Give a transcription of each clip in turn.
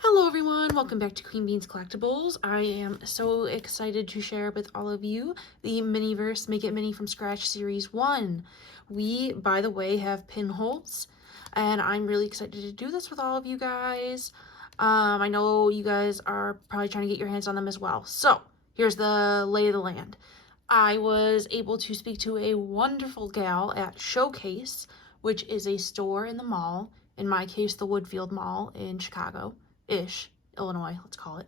Hello everyone, welcome back to Queen Bean's Collectibles. I am so excited to share with all of you the Miniverse Make It Mini from Scratch Series 1. We, by the way, have pinholes, and I'm really excited to do this with all of you guys. I know you guys are probably trying to get your hands on them as well. So, here's the lay of the land. I was able to speak to a wonderful gal at Showcase, which is a store in the mall, in my case, the Woodfield Mall in Chicago. Illinois, let's call it.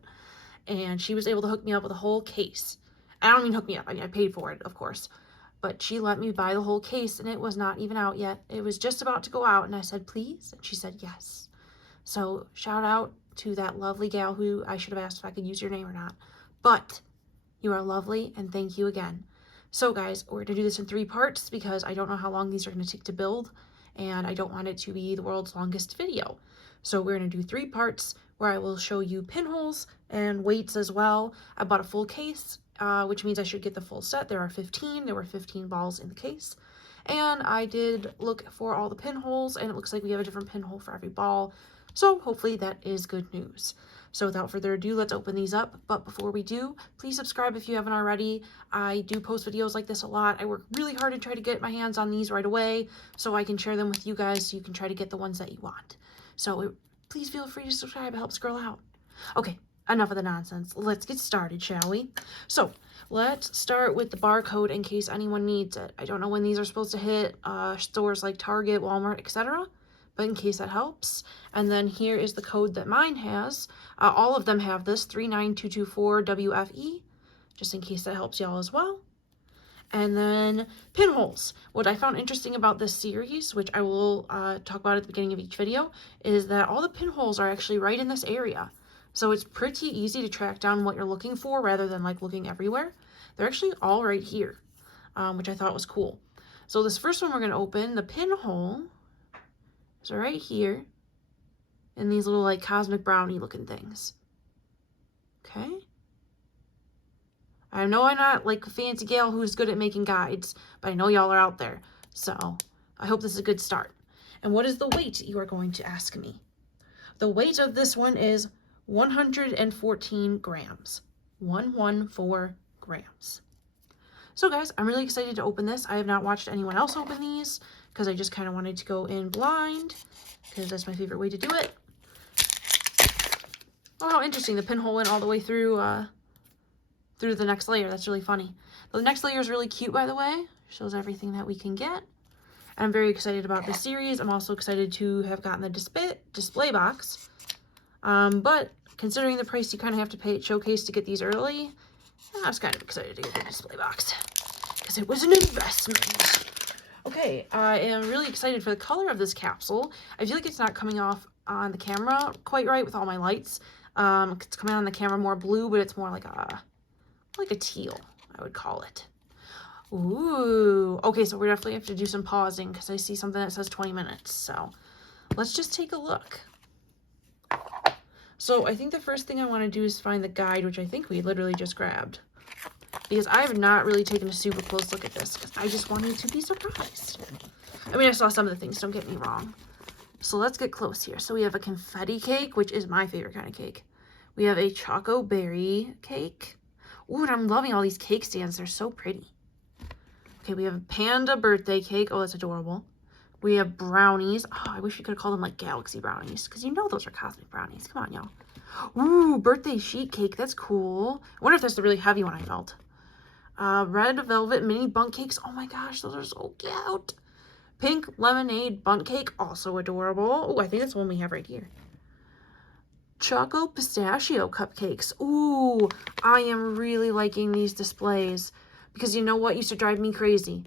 And she was able to hook me up with a whole case. I don't mean hook me up, I paid for it, of course. But she let me buy the whole case, and it was not even out yet. It was just about to go out, and I said, please? And she said, yes. So, shout out to that lovely gal who I should have asked if I could use your name or not. But, you are lovely, and thank you again. So, guys, we're going to do this in 3 parts, because I don't know how long these are going to take to build, and I don't want it to be the world's longest video. So, we're going to do 3 parts, where I will show you pinholes and weights as well. I bought a full case, which means I should get the full set. There were 15 balls in the case. And I did look for all the pinholes, and it looks like we have a different pinhole for every ball. So hopefully that is good news. So without further ado, let's open these up. But before we do, please subscribe if you haven't already. I do post videos like this a lot. I work really hard to try to get my hands on these right away so I can share them with you guys so you can try to get the ones that you want. So please feel free to subscribe. It helps girl out. Okay, enough of the nonsense. Let's get started, shall we? So, let's start with the barcode in case anyone needs it. I don't know when these are supposed to hit stores like Target, Walmart, etc., but in case that helps. And then here is the code that mine has. All of them have this, 39224WFE, just in case that helps y'all as well. And then pinholes. What I found interesting about this series, which I will talk about at the beginning of each video, is that all the pinholes are actually right in this area. So it's pretty easy to track down what you're looking for rather than like looking everywhere. They're actually all right here, which I thought was cool. So this first one we're going to open, the pinhole, is right here in these little like cosmic brownie looking things. Okay. I know I'm not like a fancy gal who's good at making guides, but I know y'all are out there. So I hope this is a good start. And what is the weight, you are going to ask me? The weight of this one is 114 grams. 114 grams. So guys, I'm really excited to open this. I have not watched anyone else open these because I just kind of wanted to go in blind because that's my favorite way to do it. Oh, how interesting. The pinhole went all the way through the next layer. That's really funny. The next layer is really cute, by the way. Shows everything that we can get. And I'm very excited about this series. I'm also excited to have gotten the display box. But considering the price you kind of have to pay at Showcase to get these early, I was kind of excited to get the display box because it was an investment. Okay, I am really excited for the color of this capsule. I feel like it's not coming off on the camera quite right with all my lights. It's coming on the camera more blue, but it's more like a teal, I would call it. Ooh, okay, so we definitely have to do some pausing because I see something that says 20 minutes. So let's just take a look. So I think the first thing I want to do is find the guide, which I think we literally just grabbed. Because I have not really taken a super close look at this because I just wanted to be surprised. I mean, I saw some of the things, don't get me wrong. So let's get close here. So we have a confetti cake, which is my favorite kind of cake. We have a choco berry cake. Ooh, and I'm loving all these cake stands. They're so pretty. Okay, we have a panda birthday cake. Oh, that's adorable. We have brownies. Oh, I wish we could have called them like galaxy brownies because you know those are cosmic brownies. Come on, y'all. Ooh, birthday sheet cake. That's cool. I wonder if that's the really heavy one I felt. Red velvet mini bundt cakes. Oh my gosh, those are so cute. Pink lemonade bundt cake. Also adorable. Oh, I think that's the one we have right here. Choco pistachio cupcakes. Ooh, I am really liking these displays because you know what used to drive me crazy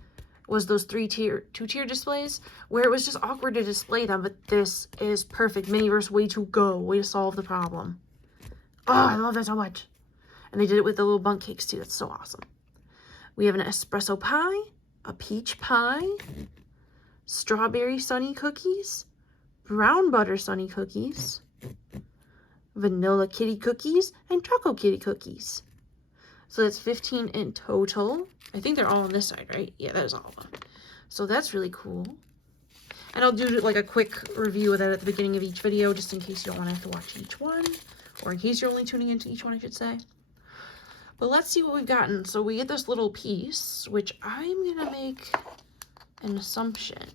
was those two-tier displays where it was just awkward to display them, but this is perfect. Miniverse way to go. Way to solve the problem. Oh, I love that so much. And they did it with the little bundt cakes too. That's so awesome. We have an espresso pie, a peach pie, strawberry sunny cookies, brown butter sunny cookies, vanilla kitty cookies, and choco kitty cookies. So that's 15 in total. I think they're all on this side, right? Yeah, that is all of them. So that's really cool. And I'll do like a quick review of that at the beginning of each video, just in case you don't want to have to watch each one, or in case you're only tuning into each one, I should say. But let's see what we've gotten. So we get this little piece, which I'm gonna make an assumption.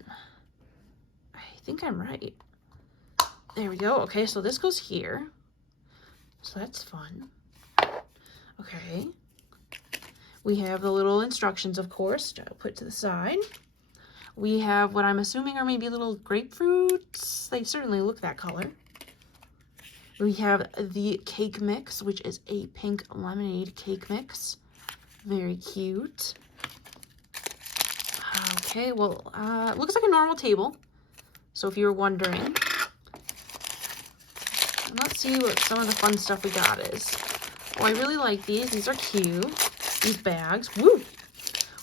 I think I'm right. There we go. Okay, so this goes here. So that's fun. Okay. We have the little instructions, of course, to put to the side. We have what I'm assuming are maybe little grapefruits. They certainly look that color. We have the cake mix, which is a pink lemonade cake mix. Very cute. Okay, well, it looks like a normal table. So if you were wondering. Let's see what some of the fun stuff we got is. Oh, I really like these. These are cute. These bags. Woo!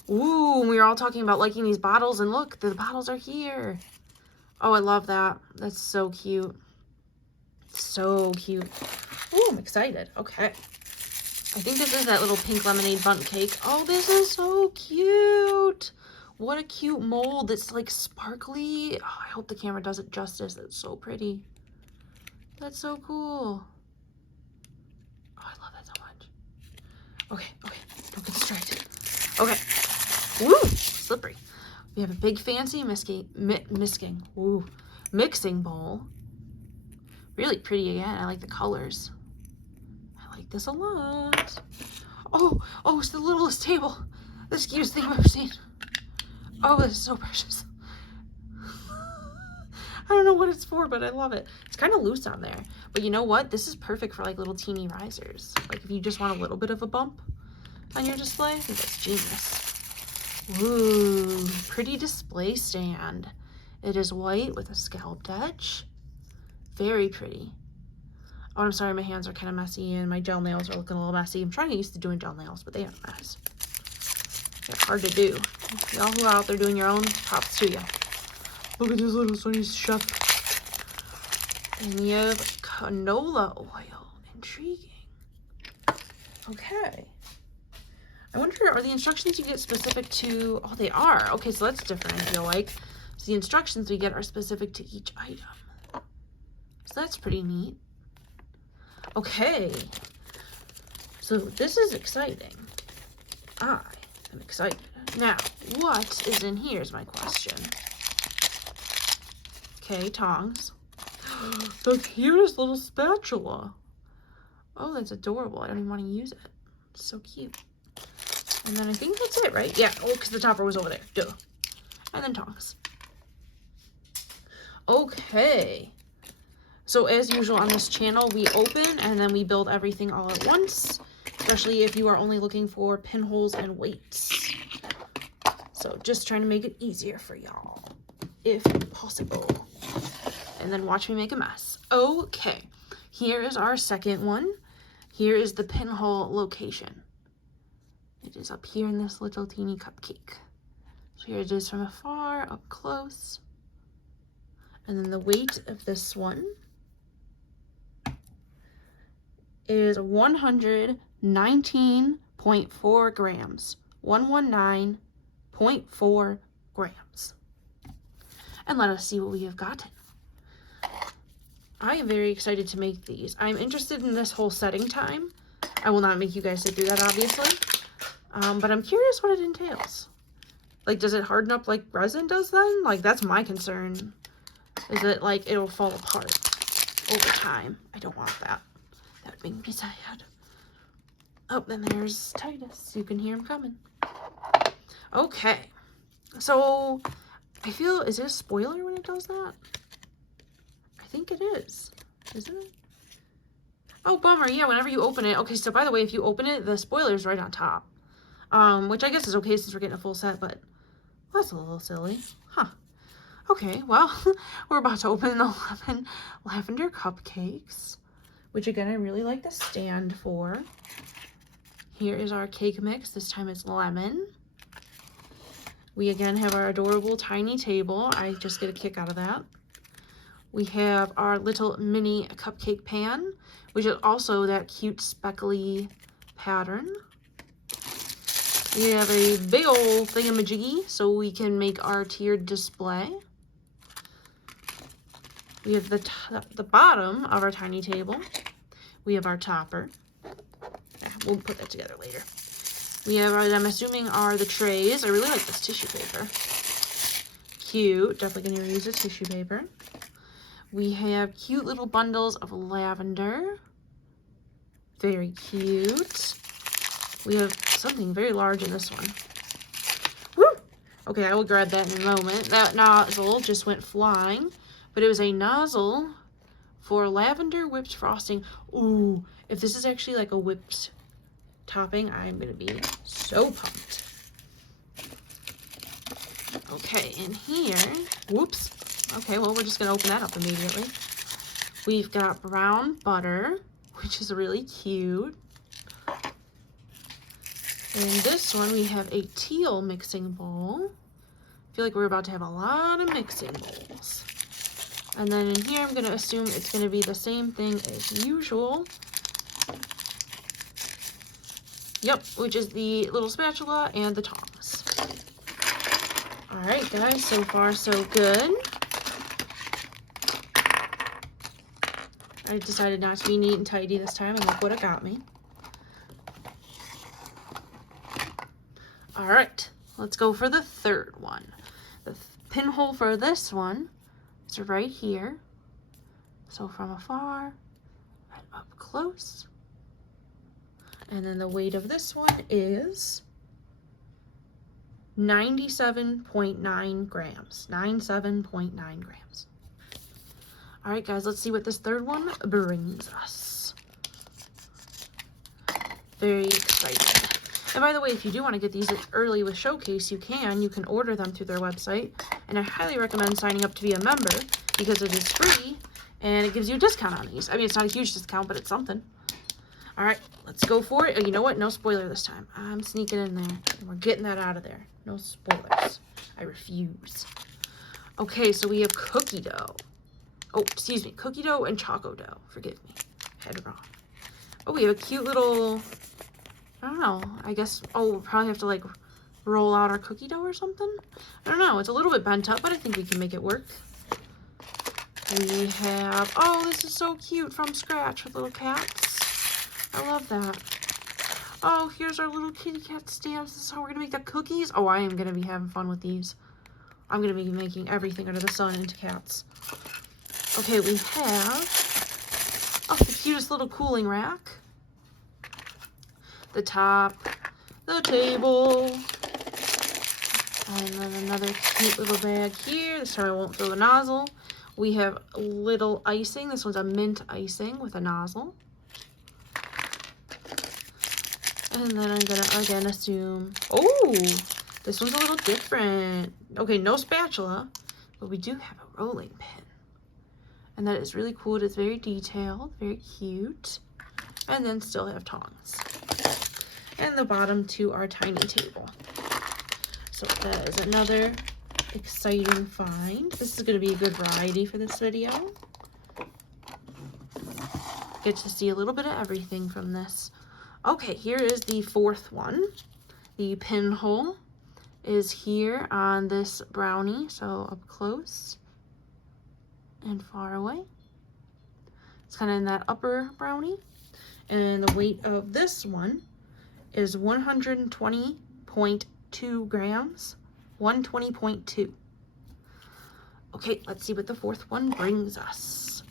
Ooh, we were all talking about liking these bottles, and look, the bottles are here. Oh, I love that. That's so cute. So cute. Ooh, I'm excited. Okay. I think this is that little pink lemonade bundt cake. Oh, this is so cute. What a cute mold. It's like sparkly. Oh, I hope the camera does it justice. It's so pretty. That's so cool. Oh, I love that so much. Okay, okay. Don't get distracted. Okay. Woo! Slippery. We have a big fancy mixing bowl. Really pretty again. I like the colors. I like this a lot. Oh, it's the littlest table. The cutest thing I've ever seen. Oh, this is so precious. I don't know what it's for, but I love it. It's kind of loose on there. But you know what? This is perfect for like little teeny risers. Like if you just want a little bit of a bump on your display, I think that's genius. Ooh, pretty display stand. It is white with a scalloped edge. Very pretty. Oh, I'm sorry, my hands are kind of messy and my gel nails are looking a little messy. I'm trying to get used to doing gel nails, but they are a mess. They're hard to do. Y'all who are out there doing your own, props to you. Look at this little Sonny's chef. And we have canola oil. Intriguing. Okay. I wonder, are the instructions you get specific to... Oh, they are. Okay, so that's different, I feel like. So the instructions we get are specific to each item. So that's pretty neat. Okay. So this is exciting. I am excited. Now, what is in here is my question. Okay, tongs. The cutest little spatula. Oh, that's adorable. I don't even want to use it. It's so cute. And then I think that's it, right? Yeah, oh, because the topper was over there. Duh. And then tongs. Okay. So as usual on this channel, we open and then we build everything all at once. Especially if you are only looking for pinholes and weights. So just trying to make it easier for y'all, if possible. And then watch me make a mess. Okay, here is our second one. Here is the pinhole location. It is up here in this little teeny cupcake. So here it is from afar, up close. And then the weight of this one is 119.4 grams. 119.4 grams. And let us see what we have gotten. I am very excited to make these. I'm interested in this whole setting time. I will not make you guys sit through that, obviously. But I'm curious what it entails. Like, does it harden up like resin does then? Like, that's my concern. Is it like it'll fall apart over time? I don't want that. That would make me sad. Oh, then there's Titus. You can hear him coming. Okay. So, I feel, is it a spoiler when it does that? I think it is. Isn't it? Oh, bummer. Yeah, whenever you open it. Okay, so by the way, if you open it, the spoiler's right on top. Which I guess is okay since we're getting a full set, but that's a little silly. Huh. Okay, well, we're about to open the lavender cupcakes, which again, I really like the stand for. Here is our cake mix. This time it's lemon. We again have our adorable tiny table. I just get a kick out of that. We have our little mini cupcake pan, which is also that cute speckly pattern. We have a big old thingamajiggy so we can make our tiered display. We have the bottom of our tiny table. We have our topper. Yeah, we'll put that together later. We have, I'm assuming, are the trays. I really like this tissue paper. Cute. Definitely going to use a tissue paper. We have cute little bundles of lavender. Very cute. We have something very large in this one. Woo! Okay, I will grab that in a moment. That nozzle just went flying, but it was a nozzle for lavender whipped frosting. Ooh, if this is actually like a whipped topping, I'm gonna be so pumped. Okay, in here, whoops. Okay, well, we're just gonna open that up immediately. We've got brown butter, which is really cute. In this one, we have a teal mixing bowl. I feel like we're about to have a lot of mixing bowls. And then in here, I'm going to assume it's going to be the same thing as usual. Yep, which is the little spatula and the tongs. All right, guys, so far so good. I decided not to be neat and tidy this time, and look what it got me. All right, let's go for the third one. The pinhole for this one is right here. So from afar and up close. And then the weight of this one is 97.9 grams. 97.9 grams. All right, guys, let's see what this third one brings us. Very excited. And by the way, if you do want to get these early with Showcase, you can order them through their website. And I highly recommend signing up to be a member because it is free and it gives you a discount on these. I mean, it's not a huge discount, but it's something. All right, let's go for it. Oh, you know what? No spoiler this time. I'm sneaking in there and we're getting that out of there. No spoilers. I refuse. Okay, so we have cookie dough. Oh, excuse me. Cookie dough and choco dough. Forgive me. Had it wrong. Oh, we have a cute little... I don't know, I guess, oh, we'll probably have to like roll out our cookie dough or something. I don't know, it's a little bit bent up, but I think we can make it work. We have, oh, this is so cute, from scratch with little cats. I love that. Oh, here's our little kitty cat stamps. This is how we're gonna make the cookies. Oh, I am gonna be having fun with these. I'm gonna be making everything under the sun into cats. Okay, we have, oh, the cutest little cooling rack. The top, the table, and then another cute little bag here. This time I won't throw the nozzle. We have little icing. This one's a mint icing with a nozzle. And then I'm gonna again assume, oh, this one's a little different. Okay, no spatula, but we do have a rolling pin. And that is really cool. It is very detailed, very cute. And then still have tongs. And the bottom to our tiny table. So that is another exciting find. This is going to be a good variety for this video. Get to see a little bit of everything from this. Okay, here is the fourth one. The pinhole is here on this brownie, so up close and far away. It's kind of in that upper brownie. And the weight of this one is 120.2 grams. 120.2. Okay, let's see what the fourth one brings us.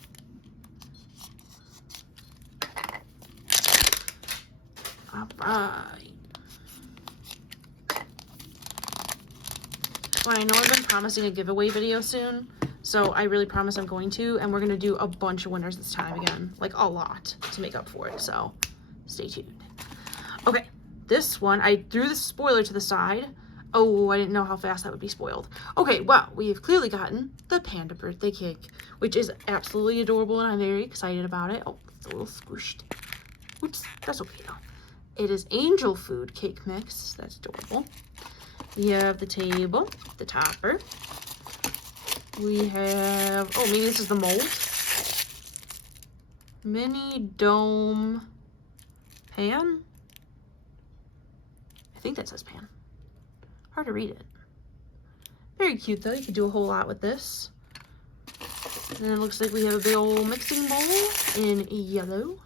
All right. Well, I know I've been promising a giveaway video soon, so I really promise I'm going to, and we're going to do a bunch of winners this time again, like a lot to make up for it, so stay tuned. Okay, this one, I threw the spoiler to the side. Oh, I didn't know how fast that would be spoiled. Okay, well, we have clearly gotten the panda birthday cake, which is absolutely adorable, and I'm very excited about it. Oh, it's a little squished. Oops, that's okay though. It is angel food cake mix. That's adorable. We have the table, the topper. We have, oh, maybe this is the mold. Mini dome pan. I think that says pan. Hard to read it. Very cute though. You could do a whole lot with this. And then it looks like we have a big old mixing bowl in yellow.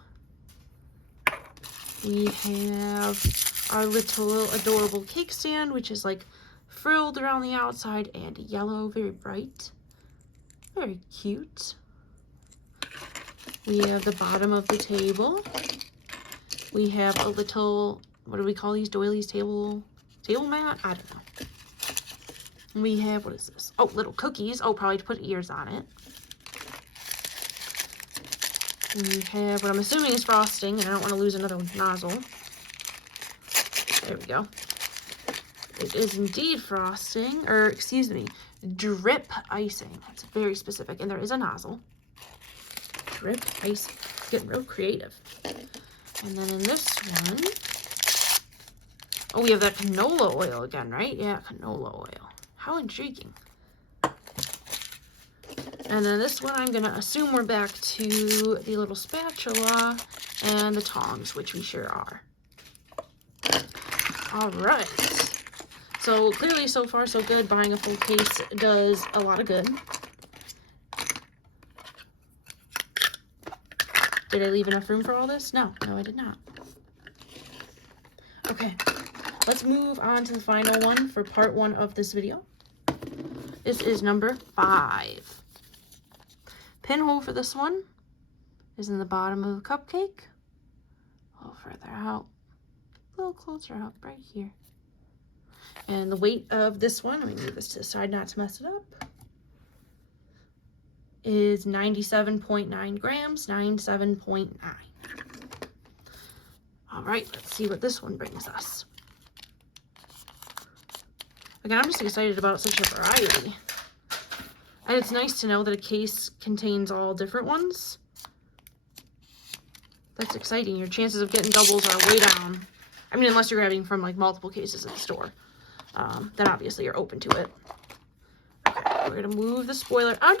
We have our little adorable cake stand, which is like frilled around the outside and yellow, very bright. Very cute. We have the bottom of the table. We have a little, what do we call these doilies? Table mat? I don't know. We have, what is this? Oh, little cookies. Oh, probably to put ears on it. We have what I'm assuming is frosting, and I don't want to lose another nozzle. There we go. It is indeed frosting, or excuse me, drip icing. That's very specific, and there is a nozzle. Drip icing. Getting real creative. And then in this one, oh, we have that canola oil again, right? Yeah, canola oil. How intriguing. And then this one, I'm going to assume we're back to the little spatula and the tongs, which we sure are. All right. So clearly, so far, so good. Buying a full case does a lot of good. Did I leave enough room for all this? No, I did not. Okay, let's move on to the final one for part 1 of this video. This is number 5. Pinhole for this one is in the bottom of the cupcake. A little further out. A little closer up right here. And the weight of this one, let me move this to the side not to mess it up, is 97.9 grams, 97.9. All right, let's see what this one brings us. Again, I'm just excited about such a variety. And it's nice to know that a case contains all different ones. That's exciting. Your chances of getting doubles are way down. I mean, unless you're grabbing from like multiple cases at the store. Then obviously you're open to it. Okay, we're gonna move the spoiler. Oh,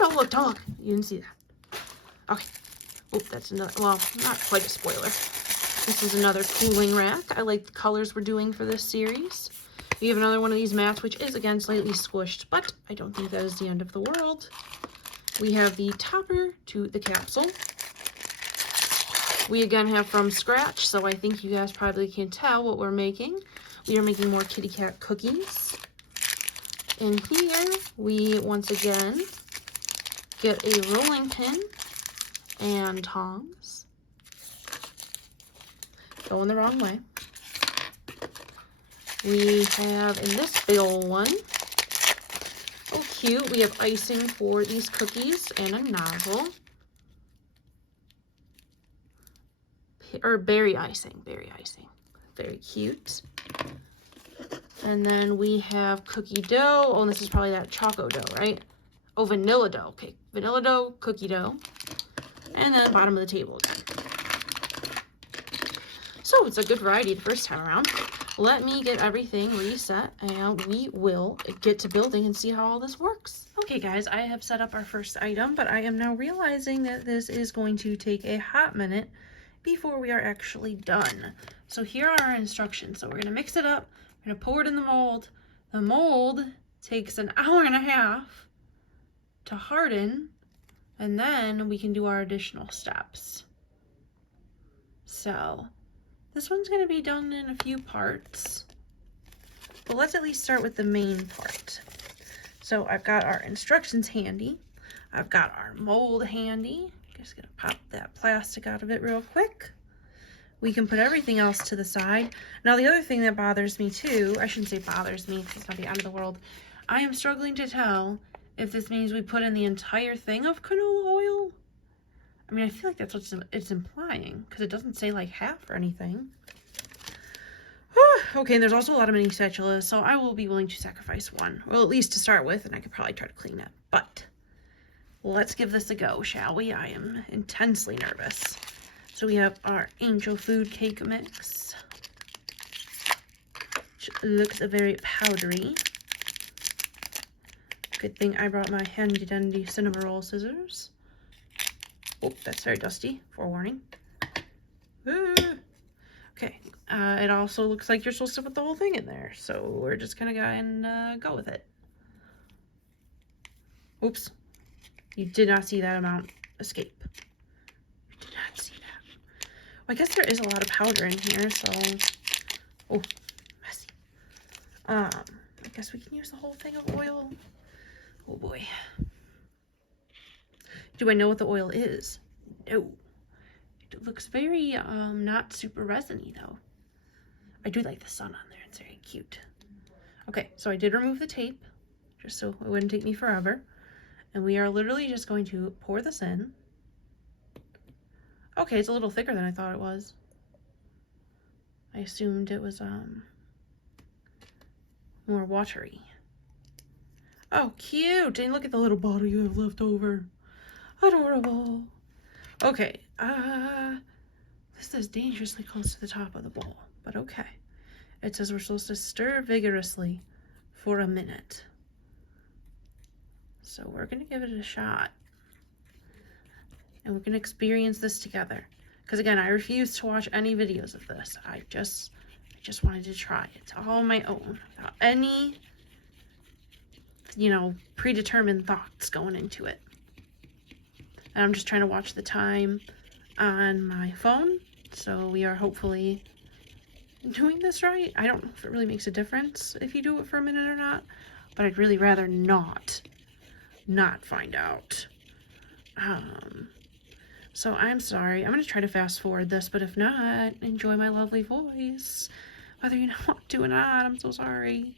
no, don't look. You didn't see that. Okay. Oh, that's another, well, not quite a spoiler. This is another cooling rack. I like the colors we're doing for this series. We have another one of these mats, which is, again, slightly squished, but I don't think that is the end of the world. We have the topper to the capsule. We, again, have from scratch, so I think you guys probably can tell what we're making. We are making more kitty cat cookies. In here, we, once again, get a rolling pin and tongs. Going the wrong way. We have in this big old one, oh cute, we have icing for these cookies and a nozzle. Or berry icing. Very cute. And then we have cookie dough. Oh, and this is probably that choco dough, right? Oh, vanilla dough. Okay, vanilla dough, cookie dough. And then bottom of the table again. So it's a good variety the first time around. Let me get everything reset and we will get to building and see how all this works. Okay guys, I have set up our first item, but I am now realizing that this is going to take a hot minute before we are actually done. So here are our instructions. So we're gonna mix it up, we're gonna pour it in the mold. The mold takes an hour and a half to harden, and then we can do our additional steps. So this one's going to be done in a few parts, but let's at least start with the main part. So I've got our instructions handy. I've got our mold handy. Just going to pop that plastic out of it real quick. We can put everything else to the side. Now the other thing that bothers me too, I shouldn't say bothers me because it's not the end of the world. I am struggling to tell if this means we put in the entire thing of canola oil. I mean, I feel like that's what it's implying, because it doesn't say like half or anything. Okay, and there's also a lot of mini spatulas, so I will be willing to sacrifice one. Well, at least to start with, and I could probably try to clean it. But let's give this a go, shall we? I am intensely nervous. So we have our angel food cake mix, which looks very powdery. Good thing I brought my handy dandy cinnamon roll scissors. Oh, that's very dusty, forewarning. Okay, it also looks like you're supposed to put the whole thing in there, so we're just gonna go and go with it. Oops, You did not see that amount escape. You did not see that. Well, I guess there is a lot of powder in here, so... Oh, messy. I guess we can use the whole thing of oil. Oh boy. Do I know what the oil is? No. It looks very, not super resiny though. I do like the sun on there. It's very cute. Okay, so I did remove the tape, just so it wouldn't take me forever. And we are literally just going to pour this in. Okay, it's a little thicker than I thought it was. I assumed it was, more watery. Oh, cute! And look at the little bottle you have left over. Adorable. Okay, this is dangerously close to the top of the bowl, but okay. It says we're supposed to stir vigorously for a minute. So we're gonna give it a shot. And we're gonna experience this together. Because again, I refuse to watch any videos of this. I just wanted to try it all on my own, without any, you know, predetermined thoughts going into it. And I'm just trying to watch the time on my phone. So we are hopefully doing this right. I don't know if it really makes a difference if you do it for a minute or not, but I'd really rather not find out. So I'm sorry. I'm going to try to fast forward this, but if not, enjoy my lovely voice. Whether you know what I'm doing or not, I'm so sorry.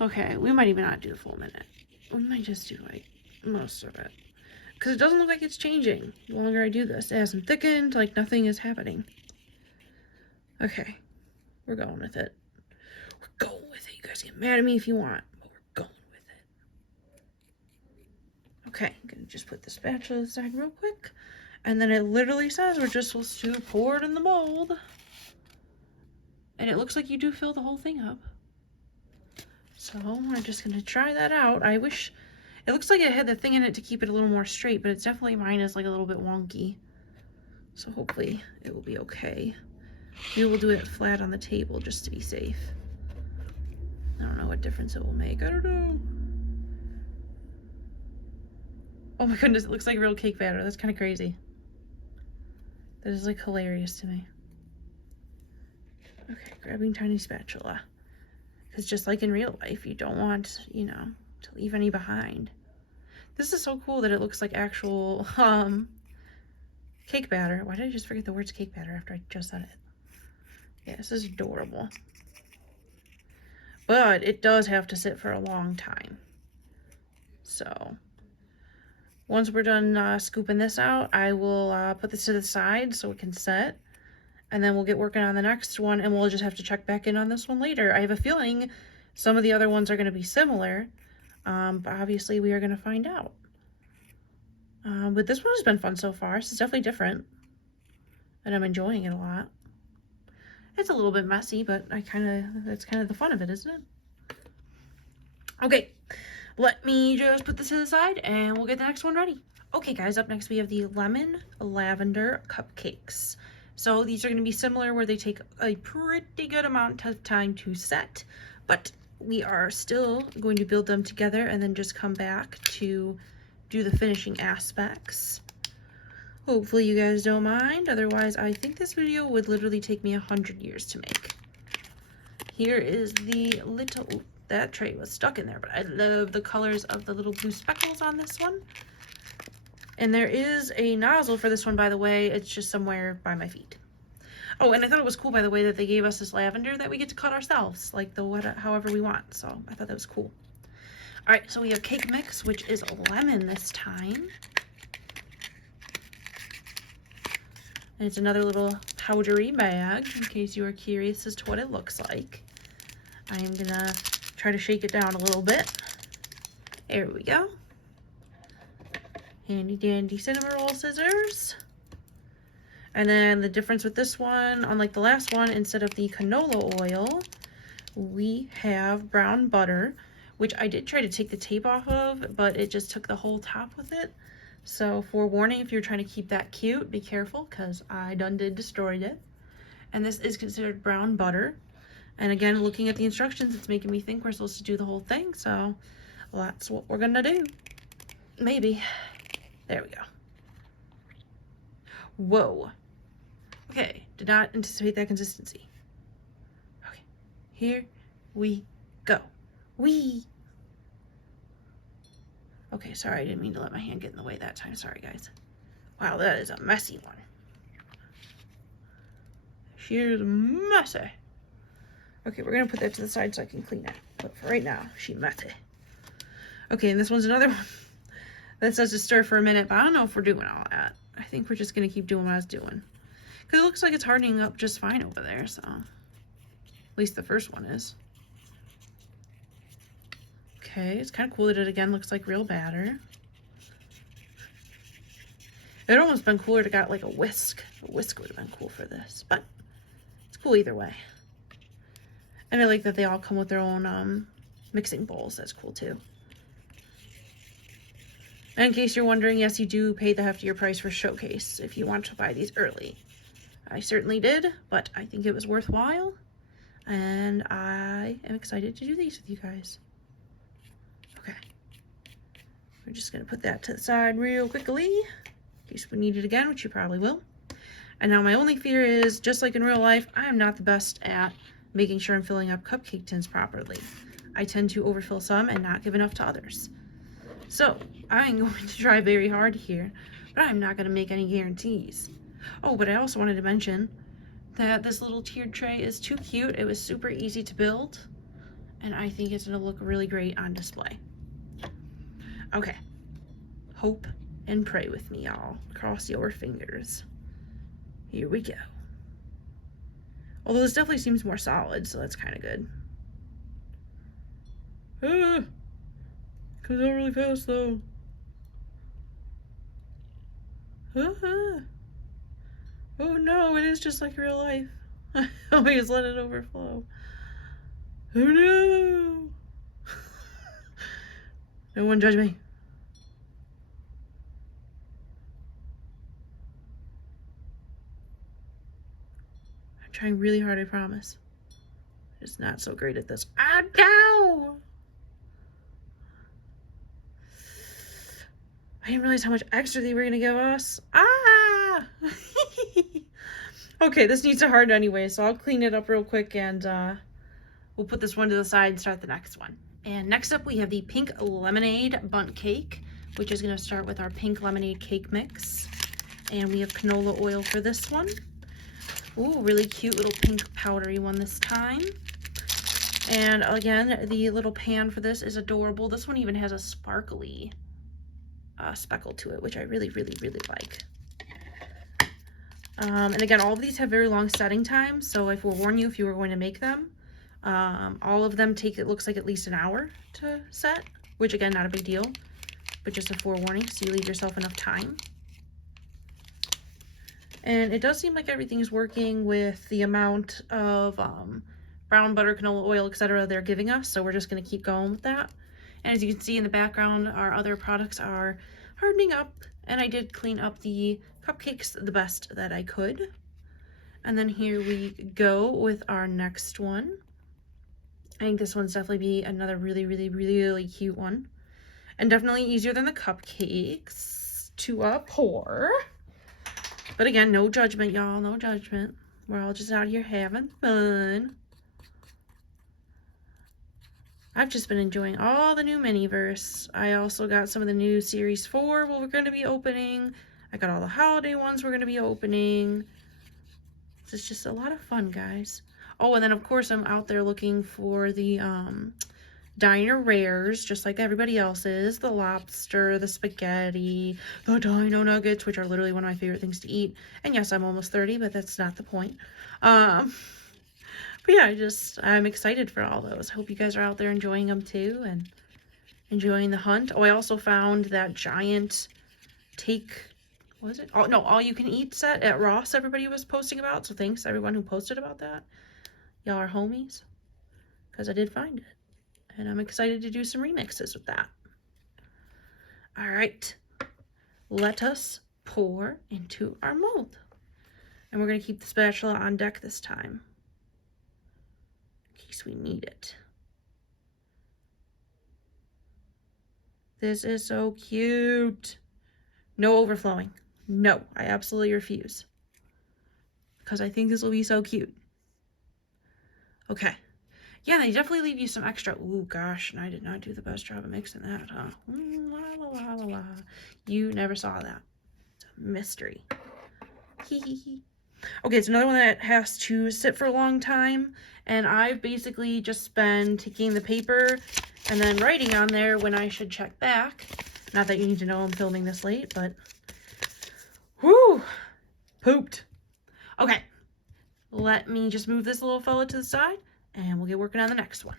Okay, we might even not do the full minute. We might just do like most of it. Because it doesn't look like it's changing the longer I do this. It hasn't thickened, like nothing is happening. Okay, we're going with it. We're going with it. You guys get mad at me if you want, but we're going with it. Okay, I'm gonna just put the spatula aside real quick. And then it literally says we're just supposed to pour it in the mold. And it looks like you do fill the whole thing up. So we're just gonna try that out. I wish, it looks like it had the thing in it to keep it a little more straight, but it's definitely, mine is like a little bit wonky. So hopefully it will be okay. We will do it flat on the table just to be safe. I don't know what difference it will make. I don't know. Oh my goodness, it looks like real cake batter. That's kind of crazy. That is like hilarious to me. Okay, grabbing tiny spatula. Because just like in real life, you don't want, you know, to leave any behind. This is so cool that it looks like actual cake batter. Why did I just forget the words cake batter after I just said it? Yeah, this is adorable. But it does have to sit for a long time. So once we're done scooping this out, I will put this to the side so it can set. And then we'll get working on the next one, and we'll just have to check back in on this one later. I have a feeling some of the other ones are going to be similar, but obviously we are going to find out. But this one has been fun so far. This is definitely different, and I'm enjoying it a lot. It's a little bit messy, but that's kind of the fun of it, isn't it? Okay, let me just put this to the side, and we'll get the next one ready. Okay, guys, up next we have the lemon lavender cupcakes. So these are going to be similar, where they take a pretty good amount of time to set, but we are still going to build them together and then just come back to do the finishing aspects. Hopefully you guys don't mind. Otherwise, I think this video would literally take me 100 years to make. Here is the little, oh, that tray was stuck in there, but I love the colors of the little blue speckles on this one. And there is a nozzle for this one, by the way. It's just somewhere by my feet. Oh, and I thought it was cool, by the way, that they gave us this lavender that we get to cut ourselves, like however we want. So I thought that was cool. All right, so we have cake mix, which is lemon this time. And it's another little powdery bag, in case you are curious as to what it looks like. I am gonna try to shake it down a little bit. There we go. Handy dandy cinnamon roll scissors. And then the difference with this one, unlike the last one, instead of the canola oil, we have brown butter, which I did try to take the tape off of, but it just took the whole top with it. So forewarning, if you're trying to keep that cute, be careful, because I done did destroyed it. And this is considered brown butter. And again, looking at the instructions, it's making me think we're supposed to do the whole thing, so that's what we're gonna do. maybe. There we go. Whoa. Okay, did not anticipate that consistency. Okay, here we go. Whee! Okay, sorry, I didn't mean to let my hand get in the way that time. Sorry, guys. Wow, that is a messy one. She's messy. Okay, we're gonna put that to the side so I can clean it. But for right now, she's messy. Okay, and this one's another one that says to stir for a minute, but I don't know if we're doing all that. I think we're just gonna keep doing what I was doing. Because it looks like it's hardening up just fine over there, so. At least the first one is. Okay, it's kind of cool that it again looks like real batter. It would almost been cooler to got like a whisk. A whisk would have been cool for this, but it's cool either way. And I like that they all come with their own mixing bowls. That's cool too. And in case you're wondering, yes, you do pay the heftier price for Showcase if you want to buy these early. I certainly did, but I think it was worthwhile. And I am excited to do these with you guys. Okay. We're just going to put that to the side real quickly, in case we need it again, which you probably will. And now my only fear is, just like in real life, I am not the best at making sure I'm filling up cupcake tins properly. I tend to overfill some and not give enough to others. So, I'm going to try very hard here, but I'm not going to make any guarantees. Oh, but I also wanted to mention that this little tiered tray is too cute. It was super easy to build, and I think it's going to look really great on display. Okay. Hope and pray with me, y'all. Cross your fingers. Here we go. Although this definitely seems more solid, so that's kind of good. Comes out really fast, though. Oh no, it is just like real life. I always let it overflow. Oh no! No one judge me. I'm trying really hard, I promise. I'm just not so great at this. Ah, no! I didn't realize how much extra they were gonna give us. Ah! Okay, this needs to harden anyway, so I'll clean it up real quick and we'll put this one to the side and start the next one. And next up we have the pink lemonade bundt cake, which is gonna start with our pink lemonade cake mix. And we have canola oil for this one. Ooh, really cute little pink powdery one this time. And again, the little pan for this is adorable. This one even has a sparkly speckle to it, which I really, really, really like. And again, all of these have very long setting times, so I forewarn you if you were going to make them. All of them take, it looks like, at least an hour to set, which again, not a big deal, but just a forewarning, so you leave yourself enough time. And it does seem like everything's working with the amount of brown butter, canola oil, etc. they're giving us, so we're just going to keep going with that. And as you can see in the background, our other products are hardening up, and I did clean up the cupcakes the best that I could. And then here we go with our next one. I think this one's definitely be another really, really, really cute one. And definitely easier than the cupcakes to pour. But again, no judgment, y'all, no judgment. We're all just out here having fun. I've just been enjoying all the new Miniverse. I also got some of the new Series 4 we're going to be opening. I got all the holiday ones we're going to be opening. It's just a lot of fun, guys. Oh, and then of course I'm out there looking for the Diner Rares, just like everybody else is. The lobster, the spaghetti, the dino nuggets, which are literally one of my favorite things to eat. And yes, I'm almost 30, but that's not the point. But yeah, I'm excited for all those. I hope you guys are out there enjoying them too and enjoying the hunt. Oh, I also found that giant what is it? Oh, no, all you can eat set at Ross everybody was posting about. So thanks everyone who posted about that. Y'all are homies, because I did find it. And I'm excited to do some remixes with that. All right, let us pour into our mold. And we're going to keep the spatula on deck this time, in case we need it. This is so cute. No overflowing. No, I absolutely refuse. Because I think this will be so cute. Okay. Yeah, they definitely leave you some extra. Ooh, gosh, and I did not do the best job of mixing that, huh? La, la, la, la, la. You never saw that. It's a mystery. Hee hee hee. Okay, it's another one that has to sit for a long time, and I've basically just been taking the paper and then writing on there when I should check back. Not that you need to know I'm filming this late, but whew, pooped. Okay, let me just move this little fella to the side, and we'll get working on the next one.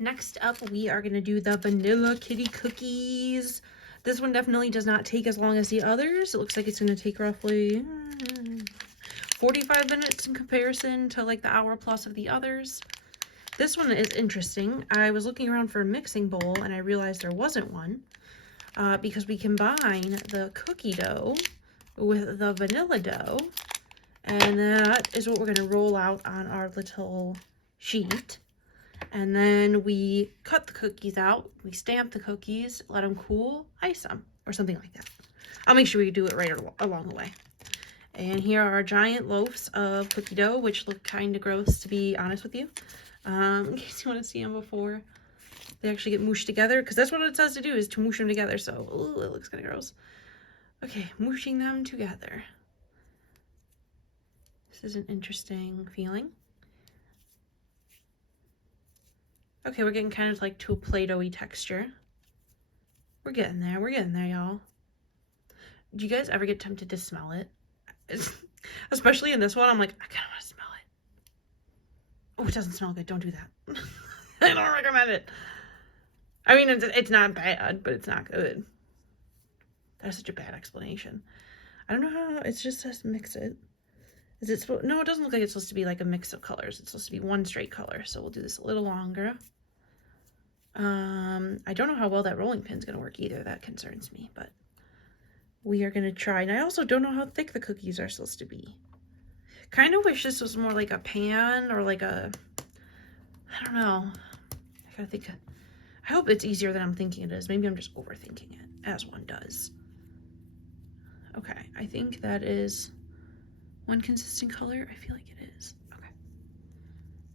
Next up, we are going to do the vanilla kitty cookies. This one definitely does not take as long as the others. It looks like it's going to take roughly 45 minutes in comparison to like the hour plus of the others. This one is interesting. I was looking around for a mixing bowl and I realized there wasn't one because we combine the cookie dough with the vanilla dough, and that is what we're going to roll out on our little sheet. And then we cut the cookies out, we stamp the cookies, let them cool, ice them, or something like that. I'll make sure we do it right along the way. And here are our giant loaves of cookie dough, which look kind of gross, to be honest with you. In case you want to see them before they actually get mooshed together, because that's what it says to do, is to moosh them together. So, ooh, it looks kind of gross. Okay, mooshing them together. This is an interesting feeling. Okay, we're getting kind of like to a Play-Doh-y texture. We're getting there, y'all. Do you guys ever get tempted to smell it? Especially in this one, I'm like, I kind of want to smell it. Oh, it doesn't smell good. Don't do that. I don't recommend it. I mean, it's not bad, but it's not good. That's such a bad explanation. I don't know how. It just says mix it. Is it supposed? No, it doesn't look like it's supposed to be like a mix of colors. It's supposed to be one straight color. So we'll do this a little longer. I don't know how well that rolling pin's gonna work either. That concerns me, but we are gonna try. And I also don't know how thick the cookies are supposed to be. Kind of wish this was more like a pan or like a, I don't know. I gotta think. I hope it's easier than I'm thinking it is. Maybe I'm just overthinking it, as one does. Okay, I think that is one consistent color. I feel like it is. Okay.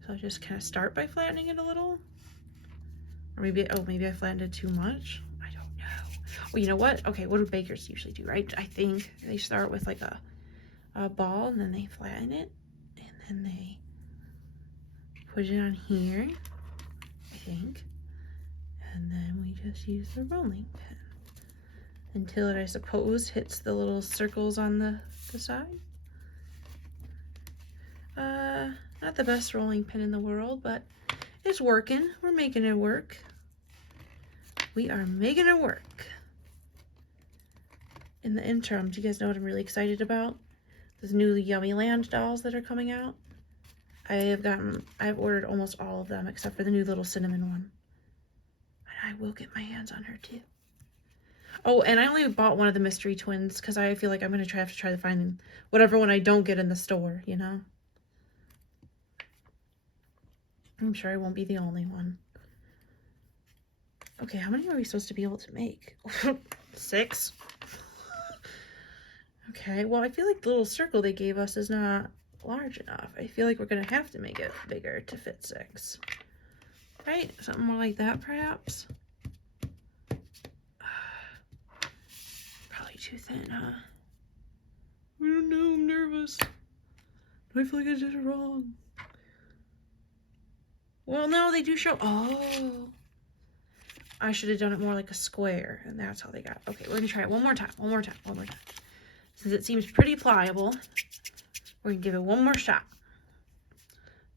So I'll just kind of start by flattening it a little. Or maybe, oh, maybe I flattened it too much. I don't know. Well, you know what? Okay, what do bakers usually do, right? I think they start with like a ball and then they flatten it. And then they put it on here, I think. And then we just use the rolling pin until it, I suppose, hits the little circles on the side. Not the best rolling pin in the world, but it's working. We're making it work. We are making it work. In the interim, do you guys know what I'm really excited about? Those new Yummy Land dolls that are coming out. I've ordered almost all of them except for the new little cinnamon one. And I will get my hands on her too. Oh, and I only bought one of the mystery twins because I feel like I'm going to have to try to find whatever one I don't get in the store, you know? I'm sure I won't be the only one. Okay, how many are we supposed to be able to make? 6? Okay, well, I feel like the little circle they gave us is not large enough. I feel like we're going to have to make it bigger to fit 6. Right? Something more like that, perhaps? Probably too thin, huh? I don't know, I'm nervous. I feel like I did it wrong. Well, no, they do show. Oh. I should have done it more like a square, and that's how they got. Okay, we're going to try it one more time. Since it seems pretty pliable, we're going to give it one more shot.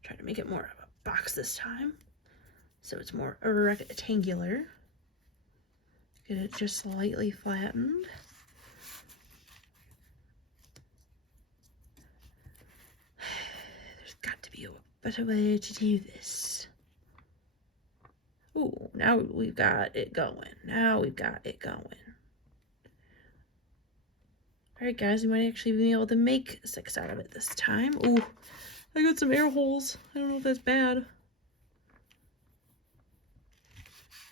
Try to make it more of a box this time, so it's more rectangular. Get it just slightly flattened. There's got to be a better way to do this. Ooh, now we've got it going. Alright guys, we might actually be able to make 6 out of it this time. Ooh, I got some air holes. I don't know if that's bad.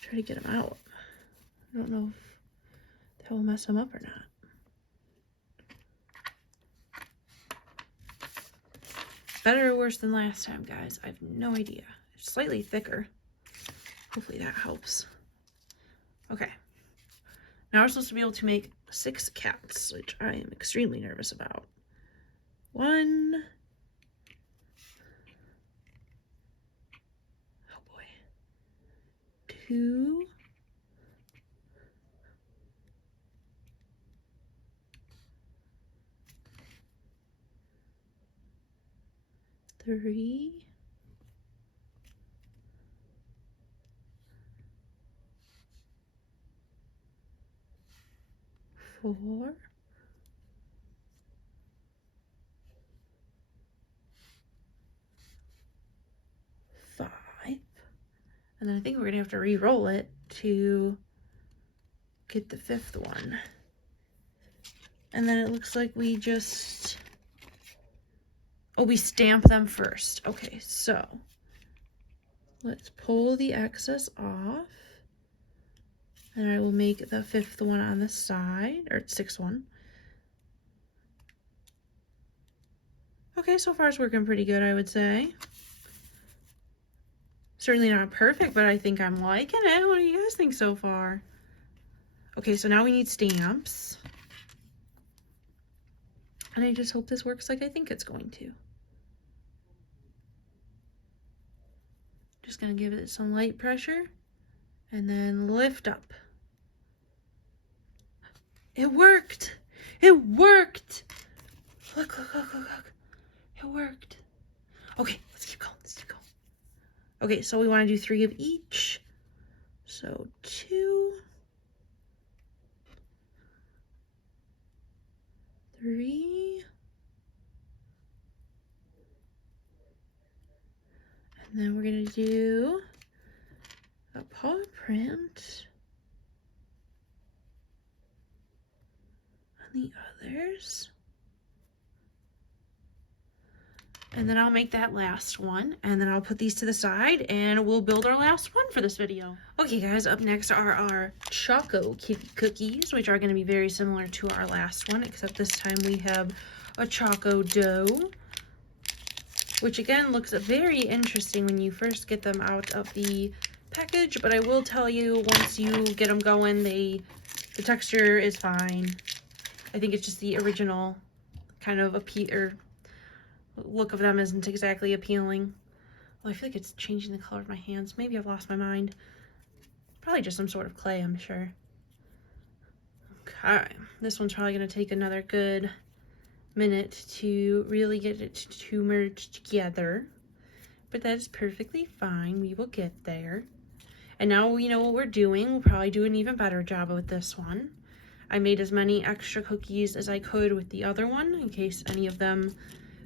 Try to get them out. I don't know if that will mess them up or not. Better or worse than last time, guys? I have no idea. It's slightly thicker. Hopefully that helps. Okay. Now we're supposed to be able to make 6 cats, which I am extremely nervous about. 1. Oh boy. 2. 3. 4. 5. And then I think we're gonna have to re-roll it to get the 5th one. And then it looks like we just, oh, we stamp them first. Okay, so let's pull the excess off. And I will make the 5th one on the side, or 6th one. Okay, so far it's working pretty good, I would say. Certainly not perfect, but I think I'm liking it. What do you guys think so far? Okay, so now we need stamps. And I just hope this works like I think it's going to. Just gonna give it some light pressure and then lift up. It worked! It worked! Look, look, look, look, look. It worked. Okay, let's keep going, let's keep going. Okay, so we want to do 3 of each. So 2, 3, and then we're gonna do a paw print on the others. And then I'll make that last one, and then I'll put these to the side, and we'll build our last one for this video. Okay, guys, up next are our Choco Kitty cookies, which are going to be very similar to our last one, except this time we have a Choco dough, which again looks very interesting when you first get them out of the package, but I will tell you, once you get them going, the texture is fine. I think it's just the original kind of look of them isn't exactly appealing. Well, I feel like it's changing the color of my hands. Maybe I've lost my mind. Probably just some sort of clay, I'm sure. Okay, this one's probably going to take another good minute to really get it to merge together. But that is perfectly fine. We will get there. And now we know what we're doing. We'll probably do an even better job with this one. I made as many extra cookies as I could with the other one in case any of them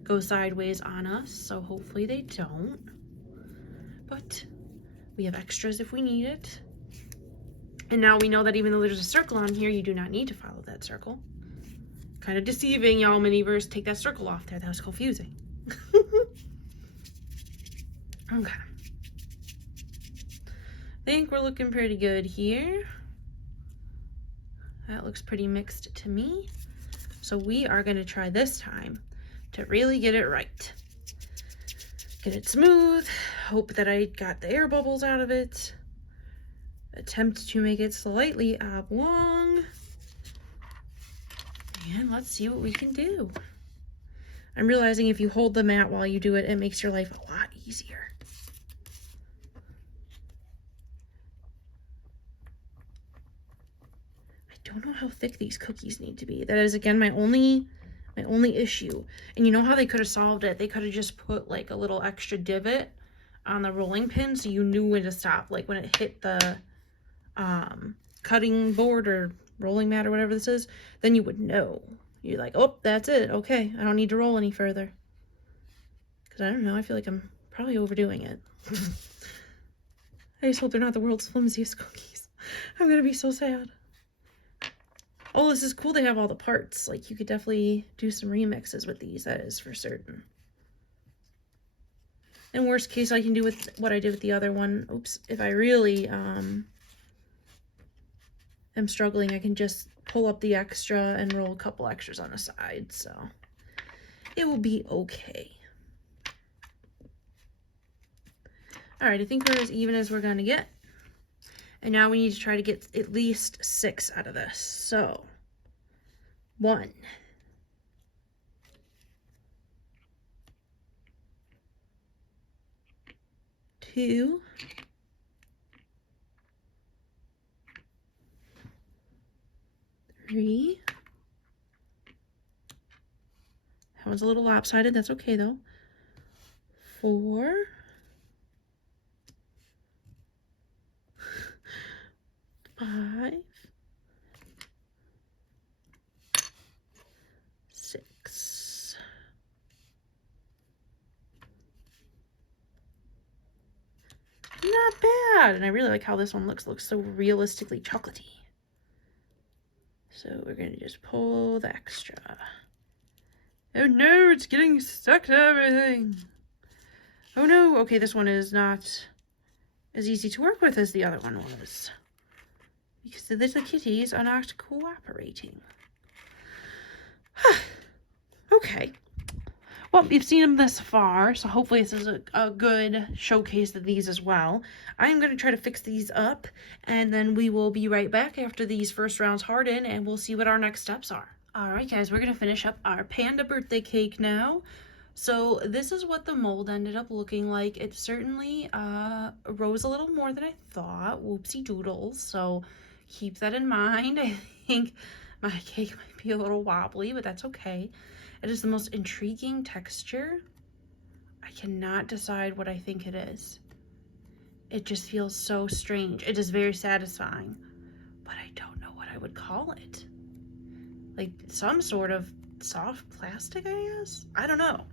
go sideways on us, so hopefully they don't. But we have extras if we need it. And now we know that even though there's a circle on here, you do not need to follow that circle. Kind of deceiving, y'all, Miniverse. Take that circle off there. That was confusing. Okay. I think we're looking pretty good here. That looks pretty mixed to me. So we are going to try this time to really get it right. Get it smooth. Hope that I got the air bubbles out of it. Attempt to make it slightly oblong. And let's see what we can do. I'm realizing if you hold the mat while you do it, it makes your life a lot easier. I don't know how thick these cookies need to be. That is, again, my only issue. And you know how they could have solved it? They could have just put like a little extra divot on the rolling pin so you knew when to stop. Like when it hit the cutting board or rolling mat or whatever this is, then you would know. You're like, oh, that's it. Okay, I don't need to roll any further. Because I don't know, I feel like I'm probably overdoing it. I just hope they're not the world's flimsiest cookies. I'm going to be so sad. Oh, this is cool. They have all the parts. Like, you could definitely do some remixes with these. That is for certain. In worst case, I can do with what I did with the other one. Oops. If I really, am struggling, I can just pull up the extra and roll a couple extras on the side, so it will be okay. All right, I think we're as even as we're gonna get. And now we need to try to get at least 6 out of this. So 1, 2, 3. That one's a little lopsided. That's okay though. 4. 5, 6. Not bad. And I really like how this one looks. Looks so realistically chocolatey. So we're going to just pull the extra. Oh no, it's getting stuck to everything. Oh no. Okay, this one is not as easy to work with as the other one was, because the little kitties are not cooperating. Okay. Well, you've seen them this far, so hopefully this is a good showcase of these as well. I am going to try to fix these up, and then we will be right back after these first rounds harden, and we'll see what our next steps are. Alright guys, we're going to finish up our panda birthday cake now. So this is what the mold ended up looking like. It certainly rose a little more than I thought. Whoopsie doodles. So keep that in mind. I think my cake might be a little wobbly, but that's okay. It is the most intriguing texture. I cannot decide what I think it is. It just feels so strange. It is very satisfying, but I don't know what I would call it. Like some sort of soft plastic, I guess? I don't know.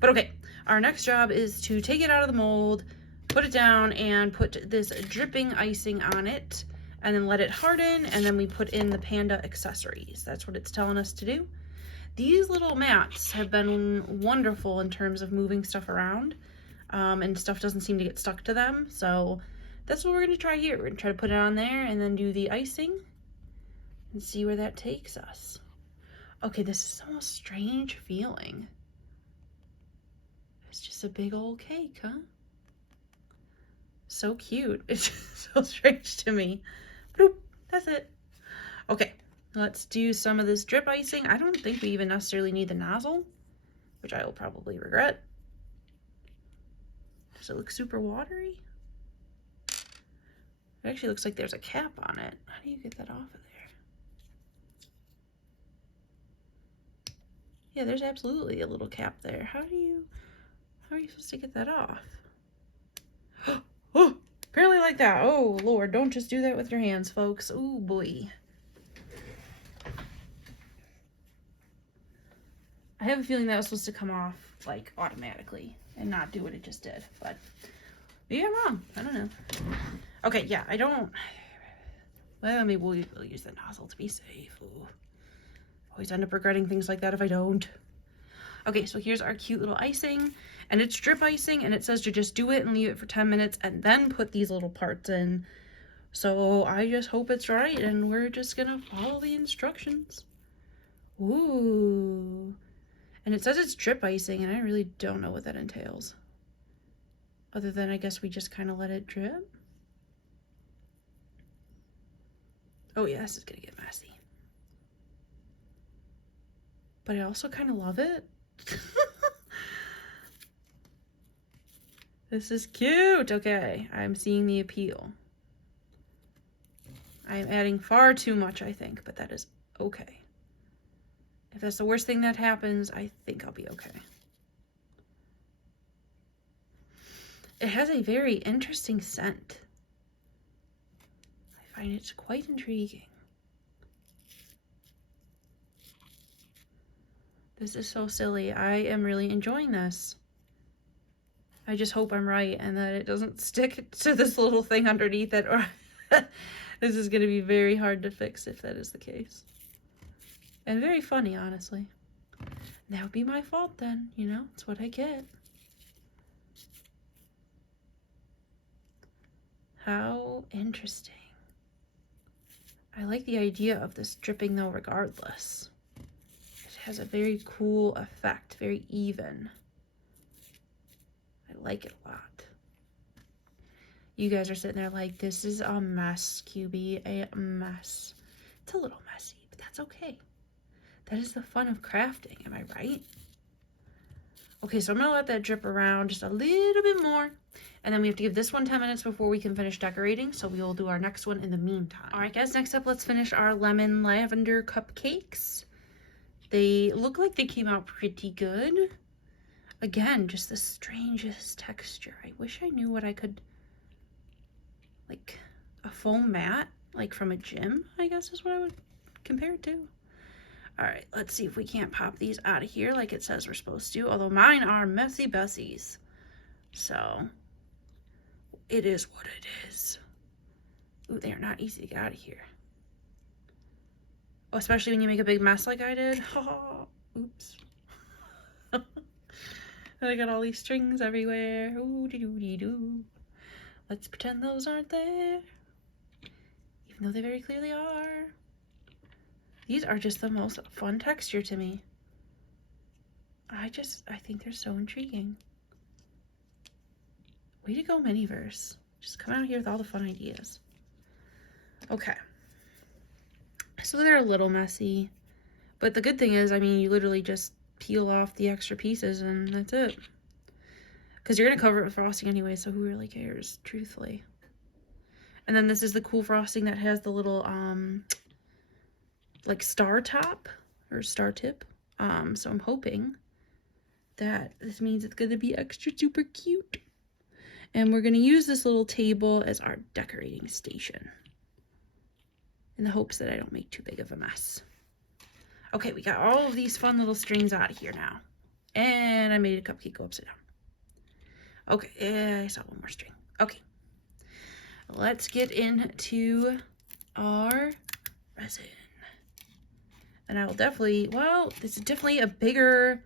But okay, our next job is to take it out of the mold, put it down, and put this dripping icing on it, and then let it harden, and then we put in the panda accessories. That's what it's telling us to do. These little mats have been wonderful in terms of moving stuff around, and stuff doesn't seem to get stuck to them. So that's what we're going to try here. We're going to try to put it on there and then do the icing and see where that takes us. Okay, this is the most strange feeling. It's just a big old cake, huh? So cute. It's just so strange to me. Bloop, that's it. Okay, let's do some of this drip icing. I don't think we even necessarily need the nozzle, which I will probably regret. Does it look super watery? It actually looks like there's a cap on it. How do you get that off of there? Yeah, there's absolutely a little cap there. How are you supposed to get that off? Oh, apparently like that. Oh, Lord, don't just do that with your hands, folks. Oh, boy. I have a feeling that was supposed to come off, like, automatically and not do what it just did. But maybe I'm wrong. I don't know. Okay, yeah, I don't... Well, maybe we'll use the nozzle to be safe. Ooh. Always end up regretting things like that if I don't. Okay, so here's our cute little icing, and it's drip icing, and it says to just do it and leave it for 10 minutes and then put these little parts in. So I just hope it's right, and we're just gonna follow the instructions. Ooh. And it says it's drip icing, and I really don't know what that entails. Other than I guess we just kind of let it drip. Oh yeah, this is gonna get messy. But I also kind of love it. This is cute. Okay, I'm seeing the appeal. I am adding far too much, I think, but that is okay. If that's the worst thing that happens, I think I'll be okay. It has a very interesting scent. I find it quite intriguing. This is so silly. I am really enjoying this. I just hope I'm right and that it doesn't stick to this little thing underneath it, or this is going to be very hard to fix if that is the case. And very funny, honestly. That would be my fault then, you know? It's what I get. How interesting. I like the idea of this dripping though regardless. It has a very cool effect, very even. I like it a lot. You guys are sitting there like, this is a mess, QB, a mess. It's a little messy, but that's okay. That is the fun of crafting, am I right? Okay, so I'm gonna let that drip around just a little bit more. And then we have to give this one 10 minutes before we can finish decorating. So we will do our next one in the meantime. All right, guys, next up, let's finish our lemon lavender cupcakes. They look like they came out pretty good. Again, just the strangest texture. I wish I knew what I could, like a foam mat, like from a gym, I guess is what I would compare it to. All right, let's see if we can't pop these out of here like it says we're supposed to, although mine are messy bessies. So it is what it is. Ooh, they are not easy to get out of here. Oh, especially when you make a big mess like I did. Oh, oops. And I got all these strings everywhere. Ooh-dee-doo-dee-doo. Let's pretend those aren't there, even though they very clearly are. These are just the most fun texture to me. I think they're so intriguing. Way to go, Miniverse. Just come out here with all the fun ideas. Okay. So they're a little messy, but the good thing is, I mean, you literally just peel off the extra pieces and that's it. Because you're going to cover it with frosting anyway, so who really cares, truthfully. And then this is the cool frosting that has the little, like star top or star tip. So I'm hoping that this means it's going to be extra super cute. And we're going to use this little table as our decorating station in the hopes that I don't make too big of a mess. Okay, we got all of these fun little strings out of here now. And I made a cupcake go upside down. Okay, I saw one more string. Okay, let's get into our resin. And I will definitely, well, this is definitely a bigger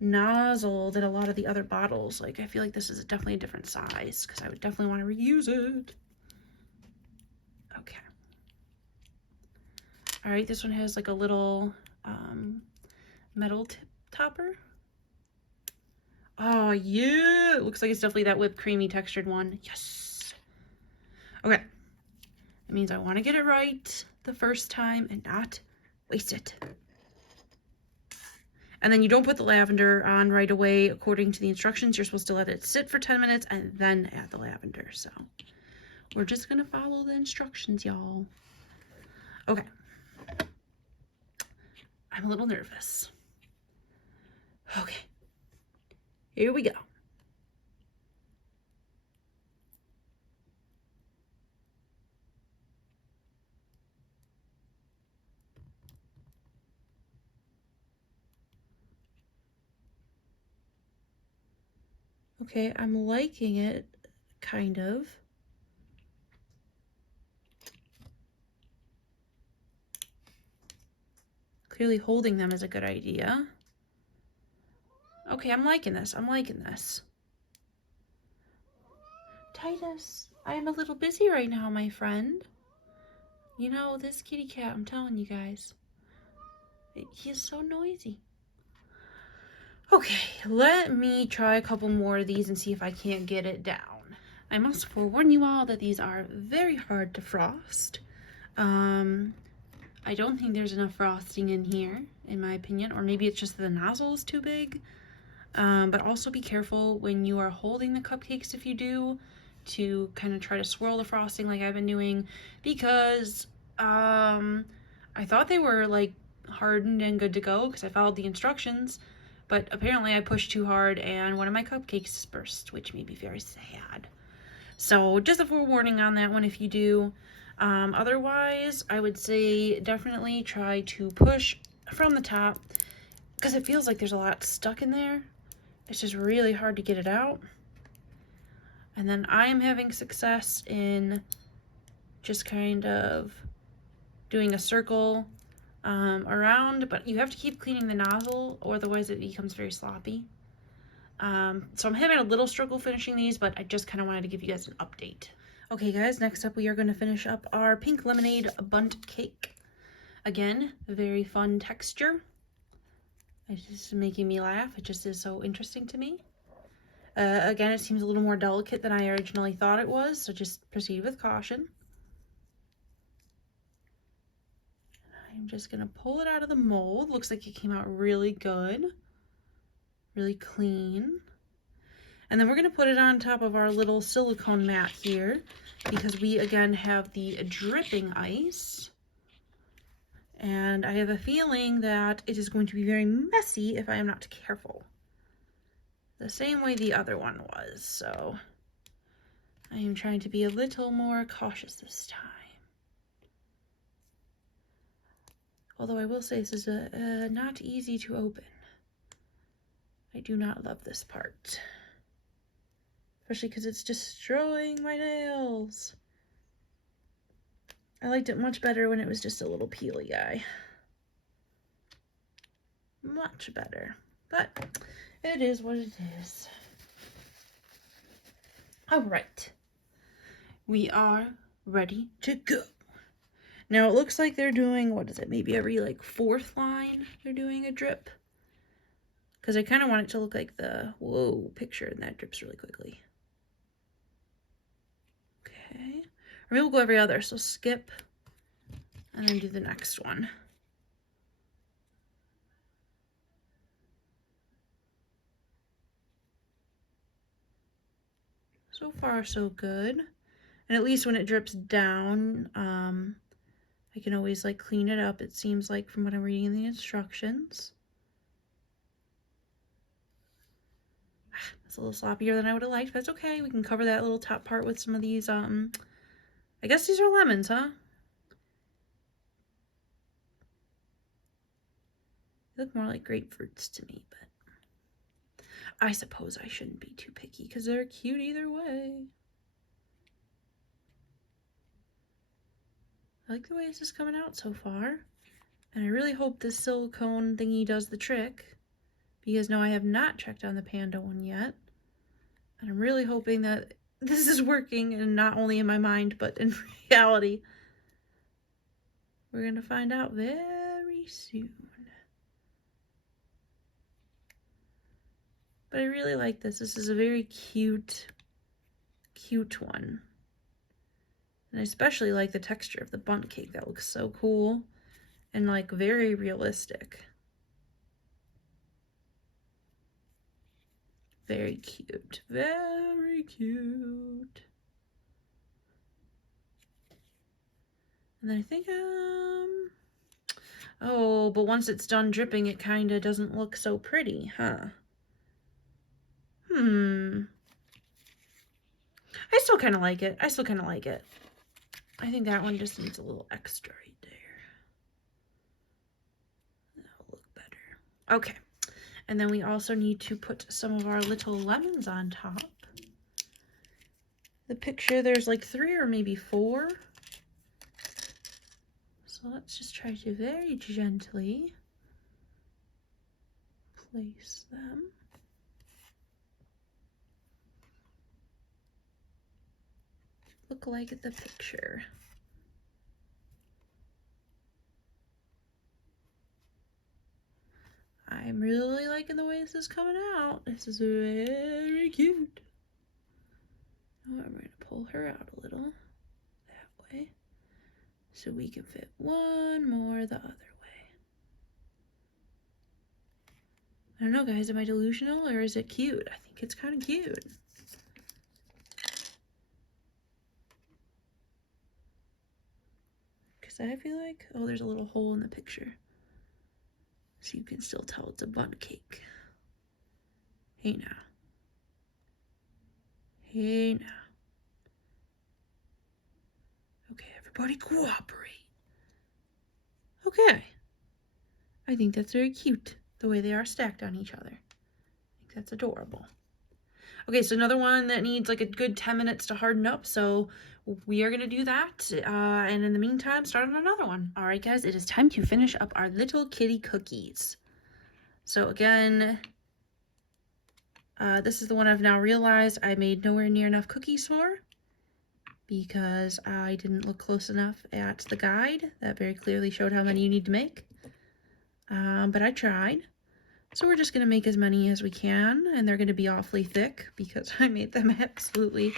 nozzle than a lot of the other bottles. Like, I feel like this is definitely a different size because I would definitely want to reuse it. Okay. All right, this one has like a little metal topper. Oh, yeah. It looks like it's definitely that whipped creamy textured one. Yes. Okay. That means I want to get it right the first time and not waste it. And then you don't put the lavender on right away. According to the instructions, you're supposed to let it sit for 10 minutes and then add the lavender. So we're just going to follow the instructions, y'all. Okay. I'm a little nervous. Okay. Here we go. Okay, I'm liking it, kind of. Clearly holding them is a good idea. Okay, I'm liking this. I'm liking this. Titus, I am a little busy right now, my friend. You know, this kitty cat, I'm telling you guys. He is so noisy. Okay, let me try a couple more of these and see if I can't get it down. I must forewarn you all that these are very hard to frost. I don't think there's enough frosting in here, in my opinion, or maybe it's just the nozzle is too big. But also be careful when you are holding the cupcakes, if you do, to kind of try to swirl the frosting like I've been doing, because I thought they were like hardened and good to go because I followed the instructions, but apparently I pushed too hard and one of my cupcakes burst, which made me very sad. So just a forewarning on that one if you do. Otherwise, I would say definitely try to push from the top because it feels like there's a lot stuck in there. It's just really hard to get it out. And then I'm having success in just kind of doing a circle around, but you have to keep cleaning the nozzle or otherwise it becomes very sloppy. So I'm having a little struggle finishing these, but I just kind of wanted to give you guys an update. Okay guys, next up we are going to finish up our pink lemonade bundt cake. Again, a very fun texture. It's just making me laugh. It just is so interesting to me. Again, it seems a little more delicate than I originally thought it was, so just proceed with caution. I'm just going to pull it out of the mold. Looks like it came out really good. Really clean. And then we're going to put it on top of our little silicone mat here because we again have the dripping ice. And I have a feeling that it is going to be very messy if I am not careful. The same way the other one was, so I am trying to be a little more cautious this time. Although I will say this is not easy to open. I do not love this part. Especially because it's destroying my nails. I liked it much better when it was just a little peely guy. Much better. But it is what it is. Alright. We are ready to go. Now it looks like they're doing, what is it, maybe every like 4th line they're doing a drip. Because I kind of want it to look like the, whoa, picture, and that drips really quickly. Okay. Or maybe we'll go every other, so skip, and then do the next one. So far, so good. And at least when it drips down, I can always like clean it up, it seems like, from what I'm reading in the instructions. It's a little sloppier than I would have liked, but that's okay. We can cover that little top part with some of these, I guess these are lemons, huh? They look more like grapefruits to me, but I suppose I shouldn't be too picky because they're cute either way. I like the way this is coming out so far. And I really hope this silicone thingy does the trick, because no, I have not checked on the panda one yet. And I'm really hoping that this is working, and not only in my mind, but in reality. We're going to find out very soon. But I really like this. This is a very cute one. And I especially like the texture of the bundt cake. That looks so cool and like very realistic. Very cute. Very cute. And then I think, oh, but once it's done dripping, it kind of doesn't look so pretty, huh? I still kind of like it. I think that one just needs a little extra right there. That'll look better. Okay. And then we also need to put some of our little lemons on top. The picture, there's like 3 or maybe 4. So let's just try to very gently place them. Look like the picture. I'm really liking the way this is coming out. This is very cute. Now I'm going to pull her out a little that way so we can fit one more the other way. I don't know, guys, am I delusional or is it cute? I think it's kind of cute. Because I feel like, oh, there's a little hole in the picture. So you can still tell it's a bundt cake. Hey now. Hey now. Okay, everybody cooperate. Okay. I think that's very cute, the way they are stacked on each other. I think that's adorable. Okay, so another one that needs like a good 10 minutes to harden up, so we are going to do that, and in the meantime, start on another one. All right, guys, it is time to finish up our little kitty cookies. So again, this is the one I've now realized I made nowhere near enough cookies for. because I didn't look close enough at the guide that very clearly showed how many you need to make. But I tried. So we're just going to make as many as we can, and they're going to be awfully thick because I made them absolutely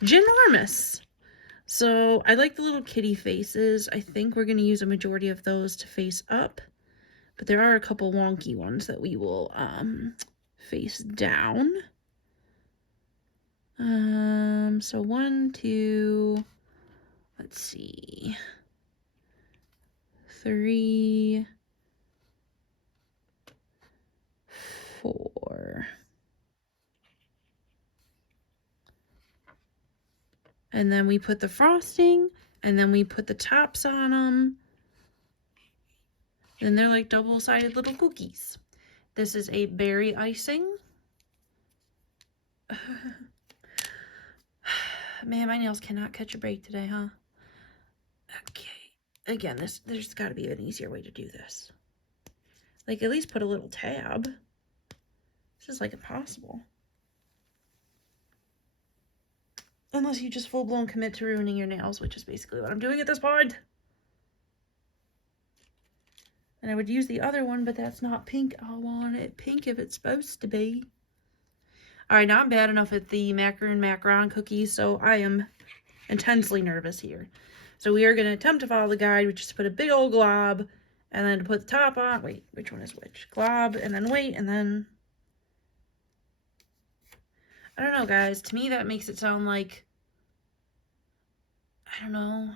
ginormous. So I like the little kitty faces. I think we're going to use a majority of those to face up, but there are a couple wonky ones that we will face down. So 1, 2, let's see, 3, 4. And then we put the frosting, and then we put the tops on them. And they're like double-sided little cookies. This is a berry icing. Man, my nails cannot catch a break today, huh? Okay. Again, there's got to be an easier way to do this. Like, at least put a little tab. This is like impossible. Unless you just full-blown commit to ruining your nails, which is basically what I'm doing at this point. And I would use the other one, but that's not pink. I want it pink if it's supposed to be. Alright, now I'm bad enough at the macaron cookies, so I am intensely nervous here. So we are going to attempt to follow the guide, which is to put a big old glob, and then to put the top on. Wait, which one is which? Glob, and then wait, and then... I don't know, guys. To me, that makes it sound like... I don't know.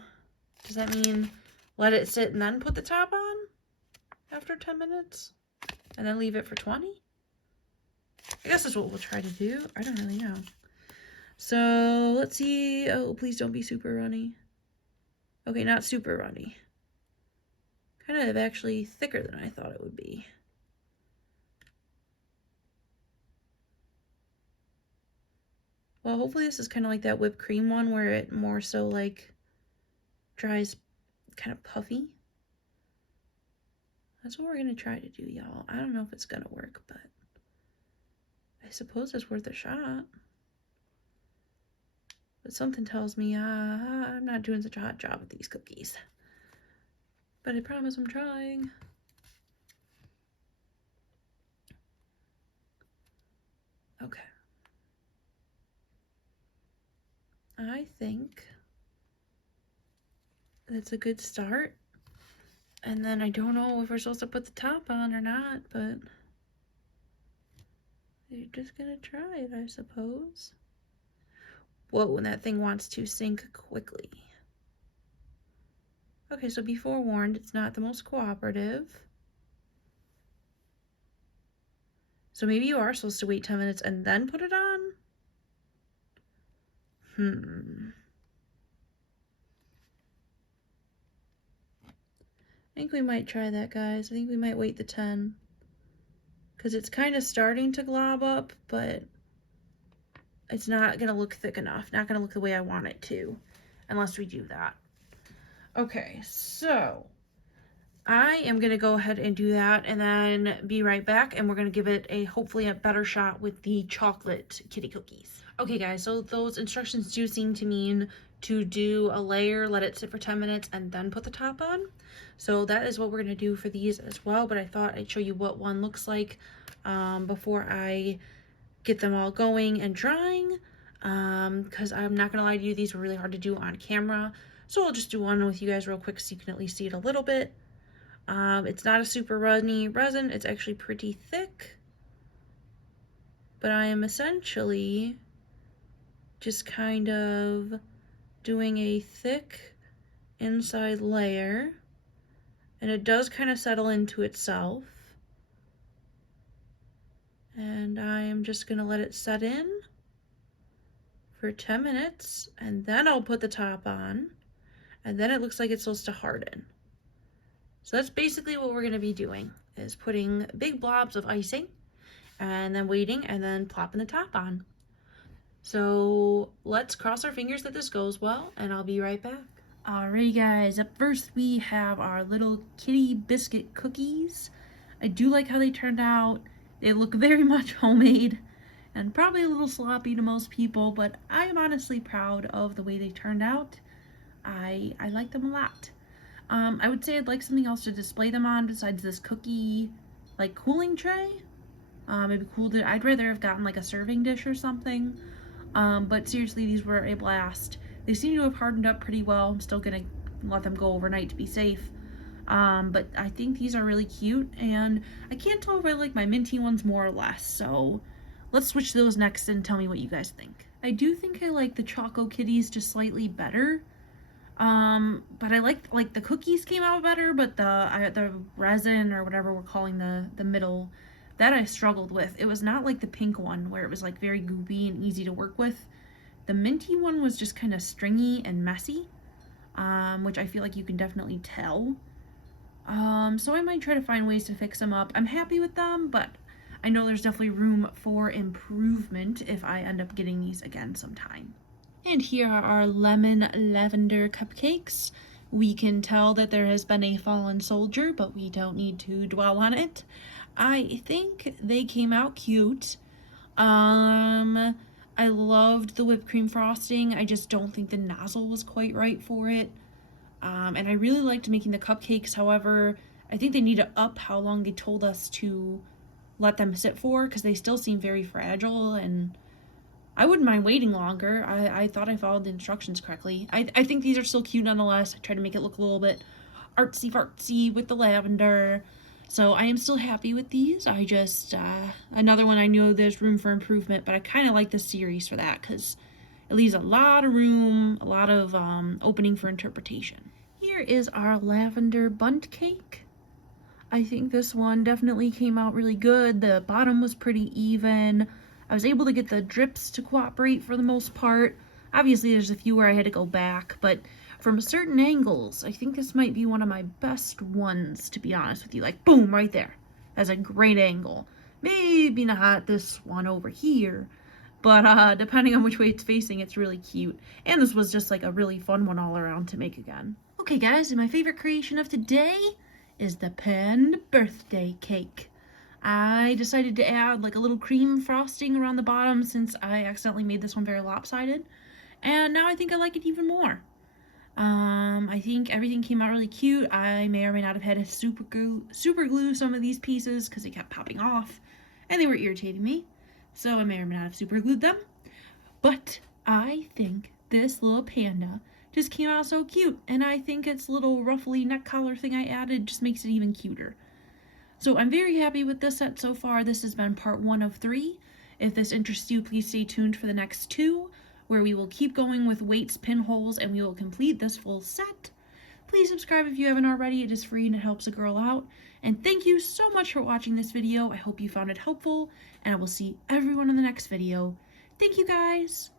Does that mean let it sit and then put the top on after 10 minutes? And then leave it for 20? I guess that's what we'll try to do. I don't really know. So, let's see. Oh, please don't be super runny. Okay, not super runny. Kind of actually thicker than I thought it would be. Well, hopefully this is kind of like that whipped cream one where it more so like dries kind of puffy. That's what we're going to try to do, y'all. I don't know if it's going to work, but I suppose it's worth a shot. But something tells me I'm not doing such a hot job with these cookies. But I promise I'm trying. Okay. I think that's a good start. And then I don't know if we're supposed to put the top on or not, but you're just gonna try it, I suppose. Whoa, when that thing wants to sink quickly. Okay, so be forewarned, it's not the most cooperative. So maybe you are supposed to wait 10 minutes and then put it on? I think we might try that, guys. I think we might wait the 10. Because it's kind of starting to glob up, but it's not going to look thick enough. Not going to look the way I want it to, unless we do that. Okay, so I am going to go ahead and do that and then be right back, and we're going to give it hopefully a better shot with the chocolate kitty cookies. Okay, guys, so those instructions do seem to mean to do a layer, let it sit for 10 minutes, and then put the top on. So that is what we're going to do for these as well, but I thought I'd show you what one looks like before I get them all going and drying, because I'm not going to lie to you, these were really hard to do on camera. So I'll just do one with you guys real quick so you can at least see it a little bit. It's not a super runny resin, it's actually pretty thick. But I am essentially just kind of doing a thick inside layer. And it does kind of settle into itself. And I am just going to let it set in for 10 minutes. And then I'll put the top on. And then it looks like it's supposed to harden. So that's basically what we're going to be doing, is putting big blobs of icing and then waiting and then plopping the top on. So let's cross our fingers that this goes well, and I'll be right back. Alrighty, guys, up first we have our little kitty biscuit cookies. I do like how they turned out. They look very much homemade. and probably a little sloppy to most people, but I am honestly proud of the way they turned out. I like them a lot. I would say I'd like something else to display them on besides this cookie, like, cooling tray. It'd be cool to, I'd rather have gotten like a serving dish or something. But seriously, these were a blast. They seem to have hardened up pretty well. I'm still gonna let them go overnight to be safe. But I think these are really cute, and I can't tell if I like my minty ones more or less, so let's switch those next and tell me what you guys think. I do think I like the Choco Kitties just slightly better. But I like the cookies came out better, but the resin or whatever we're calling the middle, that I struggled with. It was not like the pink one where it was like very goopy and easy to work with. The minty one was just kind of stringy and messy, which I feel like you can definitely tell. So I might try to find ways to fix them up. I'm happy with them, but I know there's definitely room for improvement if I end up getting these again sometime. And here are our lemon lavender cupcakes. We can tell that there has been a fallen soldier, but we don't need to dwell on it. I think they came out cute. I loved the whipped cream frosting. I just don't think the nozzle was quite right for it. And I really liked making the cupcakes. However, I think they need to up how long they told us to let them sit for, because they still seem very fragile, and I wouldn't mind waiting longer. I thought I followed the instructions correctly. I think these are still cute nonetheless. I tried to make it look a little bit artsy-fartsy with the lavender. So I am still happy with these. I just, another one I know there's room for improvement, but I kind of like this series for that because it leaves a lot of room, a lot of opening for interpretation. Here is our lavender bundt cake. I think this one definitely came out really good. The bottom was pretty even. I was able to get the drips to cooperate for the most part. Obviously, there's a few where I had to go back, but from certain angles, I think this might be one of my best ones, to be honest with you. Like, boom, right there. That's a great angle. Maybe not this one over here, but depending on which way it's facing, it's really cute. And this was just like a really fun one all around to make again. Okay, guys, and my favorite creation of today is the panda birthday cake. I decided to add like a little cream frosting around the bottom since I accidentally made this one very lopsided. And now I think I like it even more. I think everything came out really cute. I may or may not have had to super glue some of these pieces because they kept popping off and they were irritating me. So I may or may not have super glued them. But I think this little panda just came out so cute, and I think its little ruffly neck collar thing I added just makes it even cuter. So I'm very happy with this set so far. This has been part 1 of 3. If this interests you, please stay tuned for the next 2, where we will keep going with weights, pinholes, and we will complete this full set. Please subscribe if you haven't already. It is free and it helps a girl out. And thank you so much for watching this video. I hope you found it helpful, and I will see everyone in the next video. Thank you, guys.